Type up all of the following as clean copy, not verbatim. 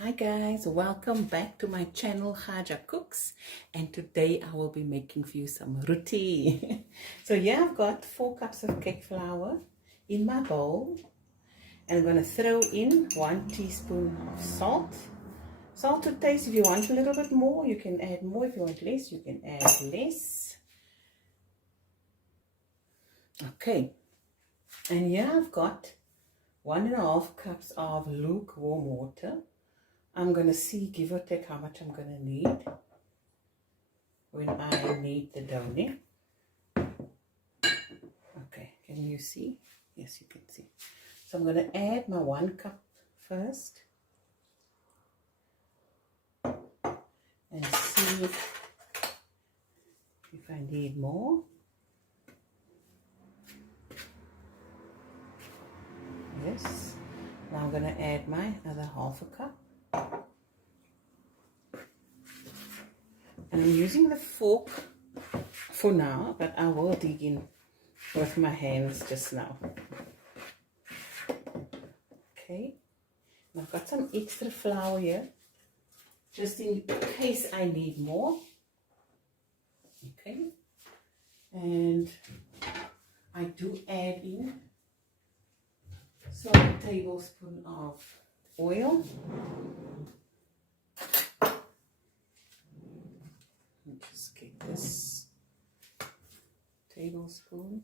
Hi guys, welcome back to my channel Gaja Cooks, and today I will be making for you some roti. So yeah, I've got 4 cups of cake flour in my bowl, and I'm going to throw in 1 teaspoon of salt. Salt to taste. If you want a little bit more, you can add more. If you want less, you can add less. Okay, and here I've got 1.5 cups of lukewarm water. I'm going to see, give or take, how much I'm going to need when I knead the dough. Okay, can you see? Yes, you can see. So I'm going to add my 1 cup first and see if I need more. Yes. Now I'm going to add my other 1/2 cup. And I'm using the fork for now, but I will dig in with my hands just now. Okay. And I've got some extra flour here, just in case I need more. Okay. And I do add in a tablespoon of oil. Just get this tablespoon.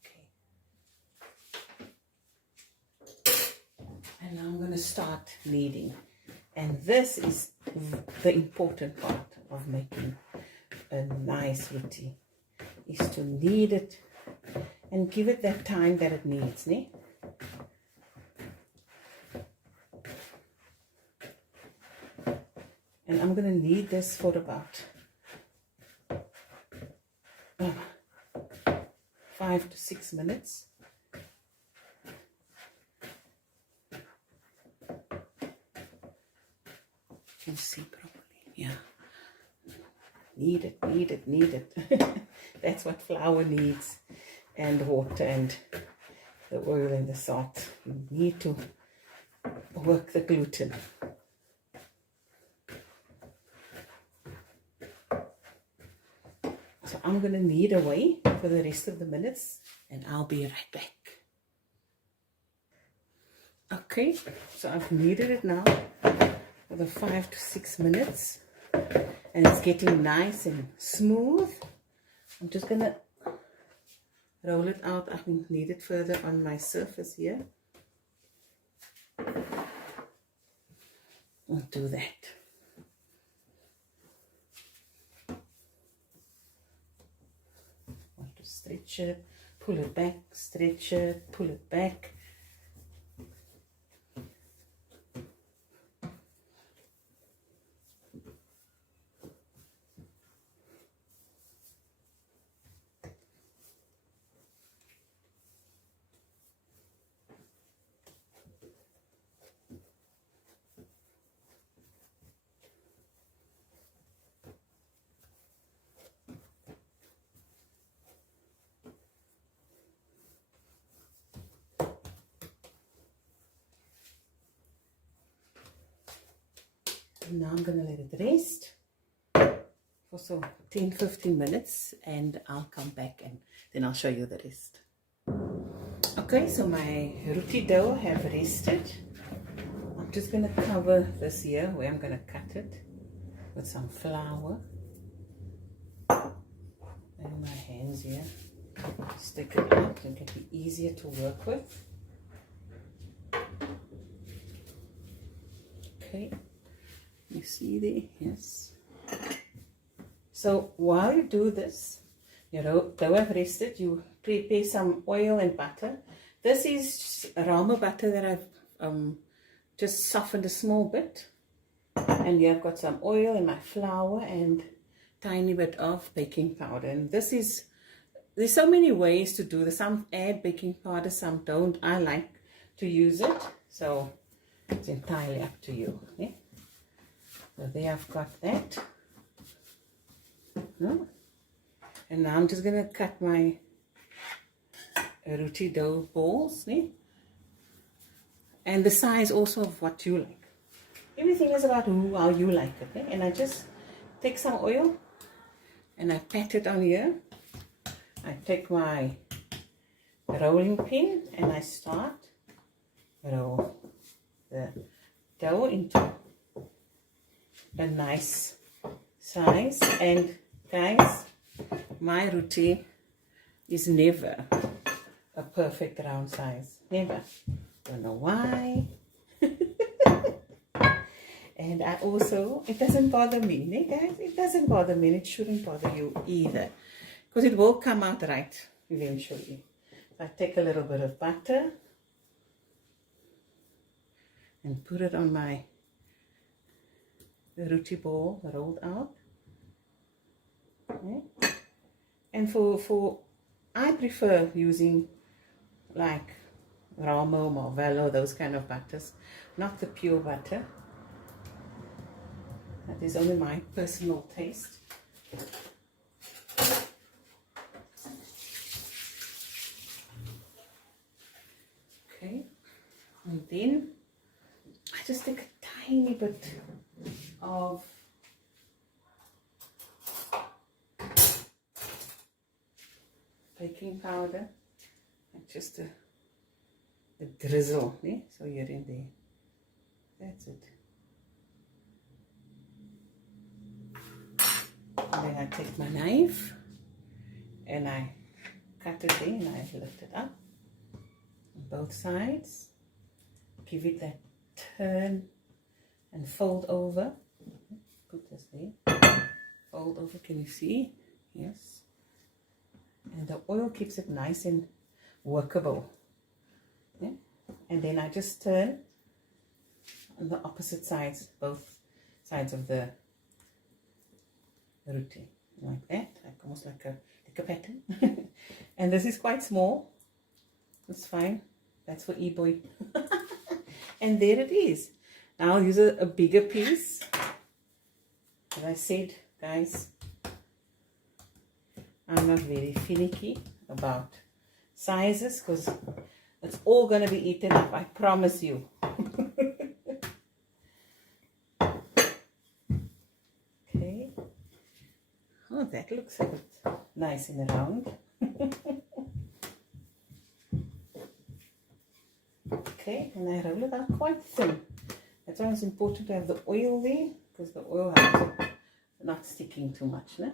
Okay. And now I'm going to start kneading. And this is the important part of making a nice roti, is to knead it and give it that time that it needs, né? And I'm going to knead this for about 5 to 6 minutes. You can see properly, yeah. Knead it, knead it, knead it. That's what flour needs, and water and the oil and the salt. You need to work the gluten. So I'm going to knead away for the rest of the minutes, and I'll be right back. Okay, so I've kneaded it now for the 5 to 6 minutes, and it's getting nice and smooth. I'm just going to roll it out. I can knead it further on my surface here. I'll do that. Want to stretch it, pull it back, stretch it, pull it back. And now I'm going to let it rest for 10-15 minutes, and I'll come back and then I'll show you the rest. Okay, so my roti dough have rested. I'm just going to cover this here where I'm going to cut it with some flour. And my hands here, stick it out and it can be easier to work with. Okay, you see there? Yes. So while you do this, you know, dough have rested, you prepare some oil and butter. This is rama butter that I've just softened a small bit. And here I've got some oil in my flour and tiny bit of baking powder. And there's so many ways to do this. Some add baking powder, some don't. I like to use it, so it's entirely up to you. Okay? So there I've got that. And now I'm just going to cut my roti dough balls. and the size also of what you like. Everything is about how you like it. Eh? And I just take some oil and I pat it on here. I take my rolling pin and I start roll the dough into a nice size. And guys, my roti is never a perfect round size, never. Don't know why. And I also, it doesn't bother me, guys, it doesn't bother me, and it shouldn't bother you either, because it will come out right eventually. So I take a little bit of butter and put it on my roti ball rolled out. Okay. And for I prefer using like Ramo or Velo, those kind of butters, not the pure butter. That is only my personal taste. Okay, and then I just take a tiny bit of baking powder, and just a drizzle, eh? So you're in there. That's it. And then I take my knife and I cut it in and I lift it up on both sides. Give it that turn and fold over. Put this there. Fold over, can you see? Yes. And the oil keeps it nice and workable. Yeah? And then I just turn on the opposite sides, both sides of the roti, like that, like almost like a pattern. And this is quite small. It's fine. That's for e-boy. And there it is. Now I'll use a bigger piece. As I said, guys, I'm not very finicky about sizes because it's all going to be eaten up, I promise you. Okay. Oh, that looks a bit nice and round. Okay, and I roll it out quite thin. That's why it's important to have the oil there, because the oil helps it not sticking too much. No?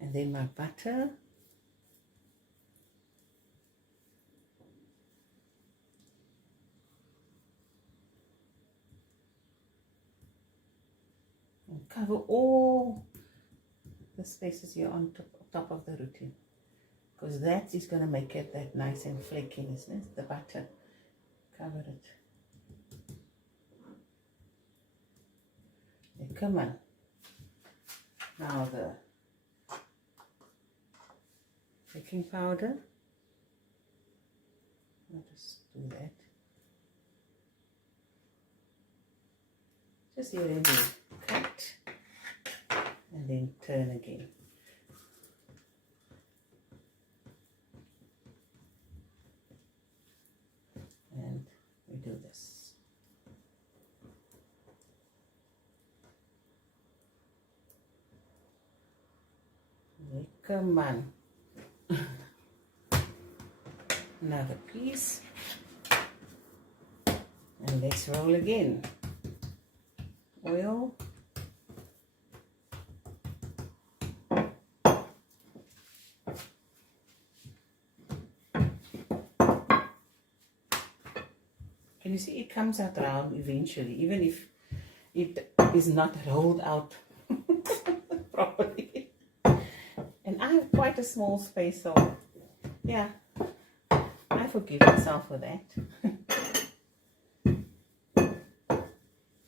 And then my butter. And cover all the spaces here on top of the roti, because that is going to make it that nice and flaky, isn't it? The butter. Cover it. Yeah, come on. Now the baking powder. I'll just do that. Just here and there. Cut. And then turn again. And we do this. Come on. Another piece. And let's roll again. Oil. Can you see it comes out round eventually, even if it is not rolled out properly. And I have quite a small space, so yeah, I forgive myself for that.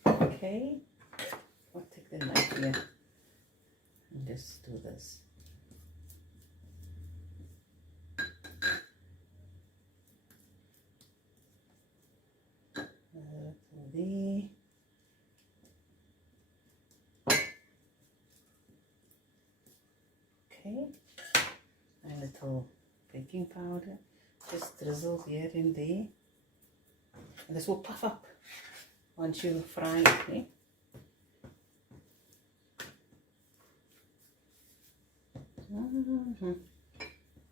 Okay, I'll take the knife here and just do this. There. Okay, a little baking powder, just drizzle here and there. And this will puff up once you fry it. Okay?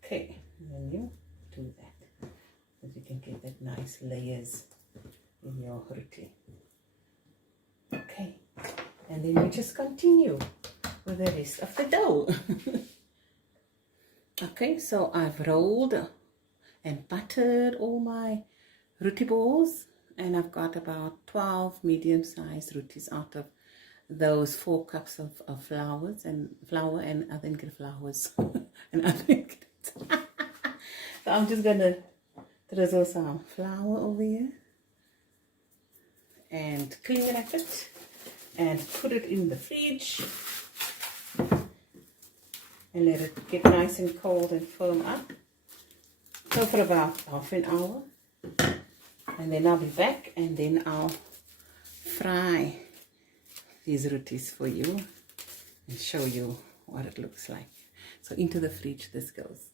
Okay, and then you do that, so you can get that nice layers in your roti. Okay, and then you just continue with the rest of the dough. Okay, so I've rolled and buttered all my roti balls, and I've got about 12 medium-sized rotis out of those 4 cups of flour and other ingredient flours and other ingredients. So I'm just gonna drizzle some flour over here and clean wrap it and put it in the fridge and let it get nice and cold and firm up. So for about half an hour, and then I'll be back and then I'll fry these rotis for you and show you what it looks like. So into the fridge this goes.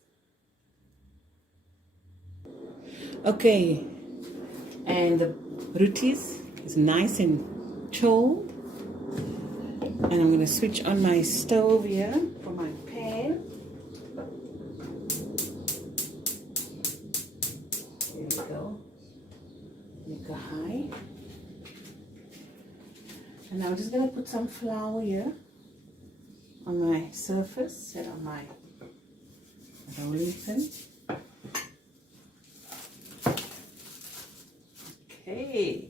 Okay, and the rotis is nice and chilled, and I'm going to switch on my stove here for my pan. There we go. Make it high. And I'm just going to put some flour here on my surface and on my rolling pin. Okay,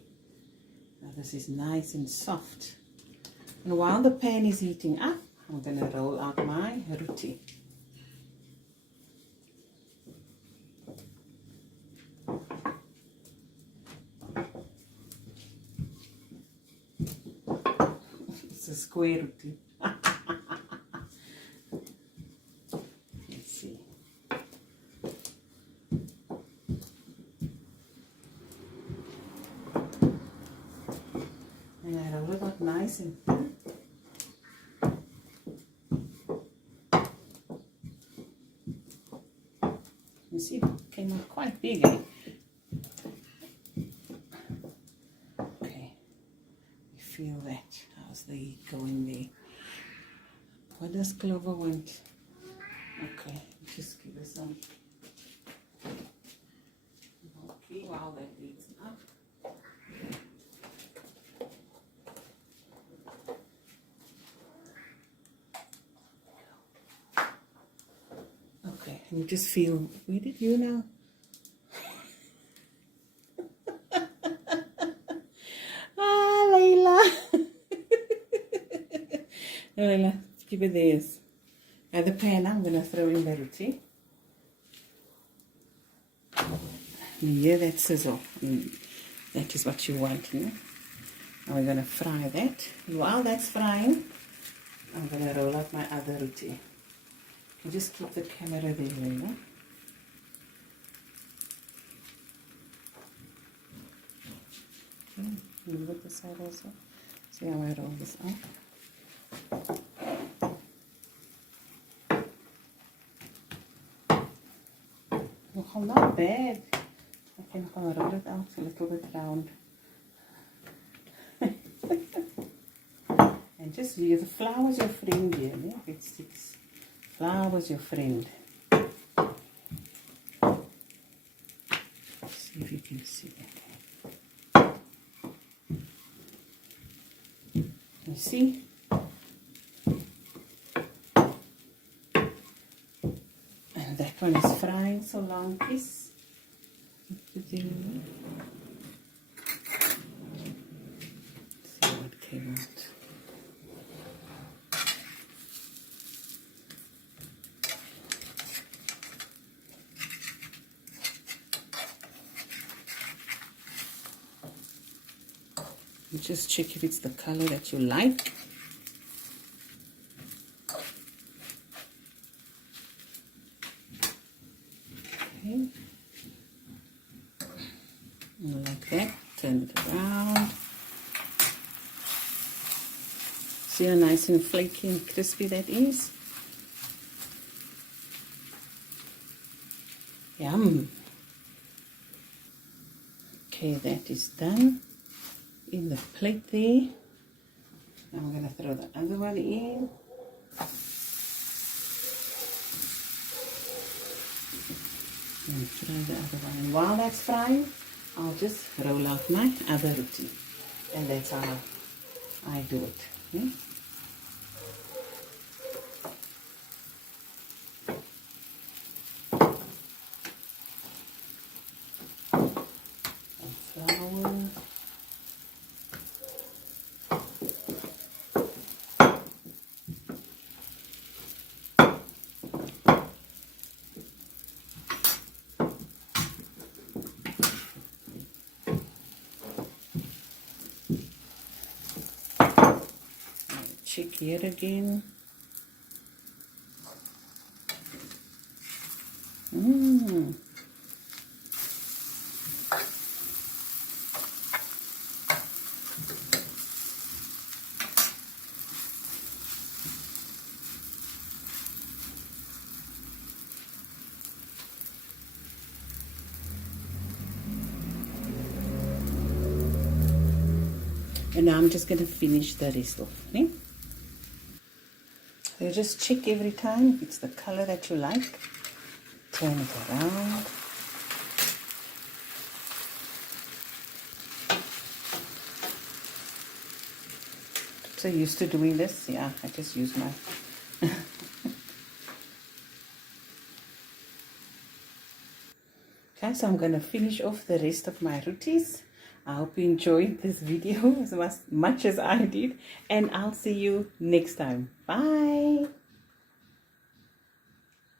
now this is nice and soft. And while the pan is heating up, I'm going to roll out my roti. It's a square roti. Let's see. And I roll it out nice and thin. You see, it came out quite big, eh? Okay, you feel that. How's the heat going there? What does Clover want? Okay, just give her some. Okay, while that heats up. Okay, and you just feel, where did you now? Ah, Layla. No, Layla, keep it there. At the pan, I'm going to throw in the roti. You hear that sizzle? That is what you want, you know? And we're going to fry that. And while that's frying, I'm going to roll up my other roti. You just keep the camera there, Layla. Okay, move it this side also. See how I roll this up. Oh, not bad. I can roll it out a little bit round. And just use the flour as your friend here, yeah? If it sticks. Flour is your friend. See if you can see that. You see? And that one is frying so long, please. See what came out. You just check if it's the color that you like. Okay. Like that. Turn it around. See how nice and flaky and crispy that is? Yum. Okay, that is done in the plate there. Now I'm going to throw the other one in. And try the other one. And while that's frying, I'll just roll out my other roti. And that's how I do it. Okay? And flour. Check here again. And now I'm just going to finish the rest off. Okay? So just check every time if it's the color that you like. Turn it around. So used to doing this. Yeah, I just use my... Okay, so I'm going to finish off the rest of my rotis. I hope you enjoyed this video as much as I did. And I'll see you next time. Bye.